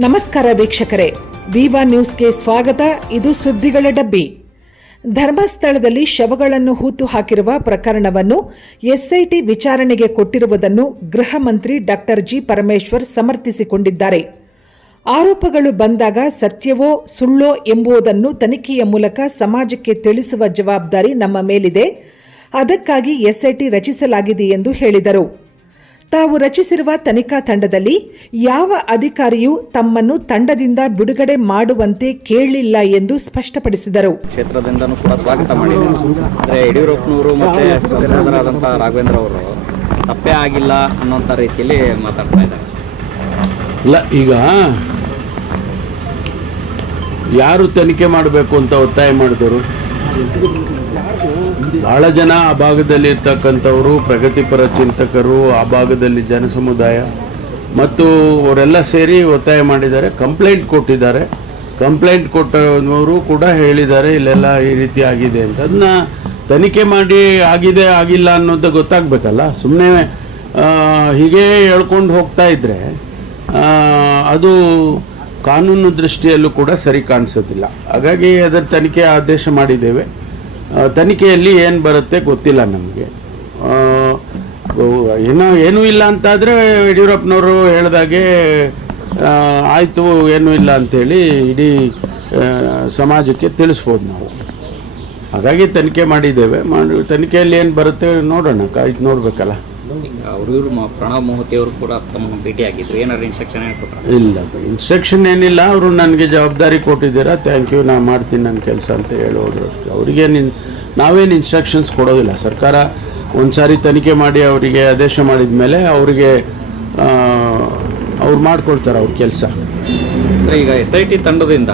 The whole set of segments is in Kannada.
ನಮಸ್ಕಾರ ವೀಕ್ಷಕರೇ. ವಿವಾ ನ್ಯೂಸ್ಗೆ ಸ್ವಾಗತ. ಇದು ಸುದ್ದಿಗಳ ಡಬ್ಬಿ. ಧರ್ಮಸ್ಥಳದಲ್ಲಿ ಶವಗಳನ್ನು ಹೂತು ಹಾಕಿರುವ ಪ್ರಕರಣವನ್ನು ಎಸ್ಐಟಿ ವಿಚಾರಣೆಗೆ ಕೊಟ್ಟಿರುವುದನ್ನು ಗೃಹ ಮಂತ್ರಿ ಡಾಕ್ಟರ್ ಜಿ ಪರಮೇಶ್ವರ್ ಸಮರ್ಥಿಸಿಕೊಂಡಿದ್ದಾರೆ. ಆರೋಪಗಳು ಬಂದಾಗ ಸತ್ಯವೋ ಸುಳ್ಳೋ ಎಂಬುದನ್ನು ತನಿಖೆಯ ಮೂಲಕ ಸಮಾಜಕ್ಕೆ ತಿಳಿಸುವ ಜವಾಬ್ದಾರಿ ನಮ್ಮ ಮೇಲಿದೆ. ಅದಕ್ಕಾಗಿ ಎಸ್ಐಟಿ ರಚಿಸಲಾಗಿದೆ ಎಂದು ಹೇಳಿದರು. ತಾವು ರಚಿಸಿರುವ ತನಿಖಾ ತಂಡದಲ್ಲಿ ಯಾವ ಅಧಿಕಾರಿಯೂ ತಮ್ಮನ್ನು ತಂಡದಿಂದ ಬಿಡುಗಡೆ ಮಾಡುವಂತೆ ಕೇಳಿಲ್ಲ ಎಂದು ಸ್ಪಷ್ಟಪಡಿಸಿದರು. ಕ್ಷೇತ್ರದಿಂದನೂ ಕೂಡ ಸ್ವಾಗತ ಮಾಡಿದೆ ಆದರೆ ಯಡಿಯೂರಪ್ಪನವರು ಮತ್ತೆ ಸಂಸದರಾದಂಥ ರಾಘವೇಂದ್ರ ಅವರು ತಪ್ಪೇ ಆಗಿಲ್ಲ ಅನ್ನೋಂಥ ರೀತಿಯಲ್ಲಿ ಮಾತಾಡ್ತಾ ಇದ್ದಾರೆ. ಇಲ್ಲ ಈಗ ಯಾರು ತನಿಖೆ ಮಾಡಬೇಕು ಅಂತ ಒತ್ತಾಯ ಮಾಡಿದರು ಬಹಳ ಜನ ಆ ಭಾಗದಲ್ಲಿ ಇರ್ತಕ್ಕಂಥವರು, ಪ್ರಗತಿಪರ ಚಿಂತಕರು, ಆ ಭಾಗದಲ್ಲಿ ಜನಸಮುದಾಯ ಮತ್ತು ಅವರೆಲ್ಲ ಸೇರಿ ಒತ್ತಾಯ ಮಾಡಿದ್ದಾರೆ, ಕಂಪ್ಲೇಂಟ್ ಕೊಟ್ಟಿದ್ದಾರೆ. ಕಂಪ್ಲೇಂಟ್ ಕೊಟ್ಟವರು ಕೂಡ ಹೇಳಿದ್ದಾರೆ, ಇಲ್ಲೆಲ್ಲ ಈ ರೀತಿ ಆಗಿದೆ ಅಂತ. ಅದನ್ನ ತನಿಖೆ ಮಾಡಿ ಆಗಿದೆ, ಆಗಿಲ್ಲ ಅನ್ನೋದು ಗೊತ್ತಾಗಬೇಕಲ್ಲ? ಸುಮ್ಮನೆ ಹೀಗೆ ಹೇಳ್ಕೊಂಡು ಹೋಗ್ತಾ ಇದ್ರೆ ಅದು ಕಾನೂನು ದೃಷ್ಟಿಯಲ್ಲೂ ಕೂಡ ಸರಿ ಕಾಣಿಸೋದಿಲ್ಲ. ಹಾಗಾಗಿ ಅದರ ತನಿಖೆ ಆದೇಶ ಮಾಡಿದ್ದೇವೆ. ತನಿಖೆಯಲ್ಲಿ ಏನು ಬರುತ್ತೆ ಗೊತ್ತಿಲ್ಲ ನಮಗೆ. ಏನೋ, ಏನೂ ಇಲ್ಲ ಅಂತಾದರೆ ಯಡಿಯೂರಪ್ಪನವರು ಹೇಳಿದಾಗೆ ಆಯಿತು, ಏನೂ ಇಲ್ಲ ಅಂಥೇಳಿ ಇಡೀ ಸಮಾಜಕ್ಕೆ ತಿಳಿಸ್ಬೋದು ನಾವು. ಹಾಗಾಗಿ ತನಿಖೆ ಮಾಡಿದ್ದೇವೆ. ಮಾಡಿ ತನಿಖೆಯಲ್ಲಿ ಏನು ಬರುತ್ತೆ ನೋಡೋಣ. ಕಾಯ್ತು ನೋಡ್ಬೇಕಲ್ಲ. ಅವರು ಇವರು ಪ್ರಣವ್ ಮೋಹತಿ ಅವರು ಕೂಡ ತಮ್ಮ ಭೇಟಿಯಾಗಿದ್ರು. ಏನಾದ್ರು ಇನ್ಸ್ಟ್ರಕ್ಷನ್ ಏನು ಇಲ್ಲ ಇನ್ಸ್ಟ್ರಕ್ಷನ್ ಏನಿಲ್ಲ. ಅವರು ನನಗೆ ಜವಾಬ್ದಾರಿ ಕೊಟ್ಟಿದ್ದೀರಾ. ಥ್ಯಾಂಕ್ ಯು ನಾ ಮಾಡ್ತೀನಿ ನನ್ನ ಕೆಲಸ ಅಂತ ಹೇಳೋದ್ರು ಅಷ್ಟೇ. ಅವರಿಗೆ ನಿನ್ ನಾವೇನು ಇನ್ಸ್ಟ್ರಕ್ಷನ್ಸ್ ಕೊಡೋದಿಲ್ಲ. ಸರ್ಕಾರ ಒಂದು ಸಾರಿ ತನಿಖೆ ಮಾಡಿ ಅವರಿಗೆ ಆದೇಶ ಮಾಡಿದ ಮೇಲೆ ಅವರಿಗೆ ಅವ್ರು ಮಾಡ್ಕೊಳ್ತಾರೆ ಅವ್ರ ಕೆಲಸ. ಸರ್ ಈಗ ಎಸ್ ಐ ಟಿ ತಂಡದಿಂದ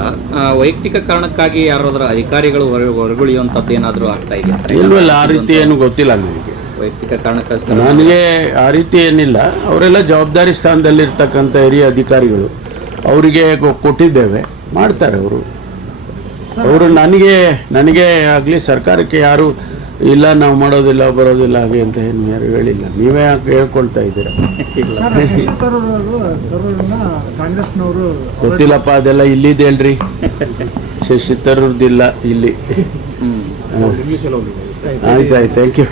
ವೈಯಕ್ತಿಕ ಕಾರಣಕ್ಕಾಗಿ ಯಾರಾದ್ರೂ ಅಧಿಕಾರಿಗಳು ಹೊರ ಹೊರಗುಳಿಯುವಂಥದ್ದು ಏನಾದರೂ ಆಗ್ತಾ ಸರ್? ಇಲ್ವಲ್ಲ ಆ ರೀತಿ ಏನು ಗೊತ್ತಿಲ್ಲ ನನಗೆ. ವೈಯಕ್ತಿಕ ಕಾರಣಕ್ಕೋಸ್ಕರ? ನನಗೆ ಆ ರೀತಿ ಏನಿಲ್ಲ. ಅವರೆಲ್ಲ ಜವಾಬ್ದಾರಿ ಸ್ಥಾನದಲ್ಲಿರ್ತಕ್ಕಂಥ ಹಿರಿಯ ಅಧಿಕಾರಿಗಳು ಅವರಿಗೆ ಕೊಟ್ಟಿದ್ದೇವೆ. ಮಾಡ್ತಾರೆ ಅವರು. ಅವರು ನನಗೆ ನನಗೆ ಆಗಲಿ ಸರ್ಕಾರಕ್ಕೆ ಯಾರು ಇಲ್ಲ ನಾವು ಮಾಡೋದಿಲ್ಲ ಬರೋದಿಲ್ಲ ಹಾಗೆ ಅಂತ ಏನು ಯಾರು ಹೇಳಿಲ್ಲ. ನೀವೇ ಯಾಕೆ ಹೇಳ್ಕೊಳ್ತಾ ಇದ್ದೀರಾ? ಗೊತ್ತಿಲ್ಲಪ್ಪ ಅದೆಲ್ಲ ಇಲ್ಲಿದೆ ಹೇಳ್ರಿ ಶಶಿ ತರೂರ್ದಿಲ್ಲ ಇಲ್ಲಿ. ಹ್ಮ್. ಆಯ್ತು ಆಯ್ತು ಥ್ಯಾಂಕ್ ಯು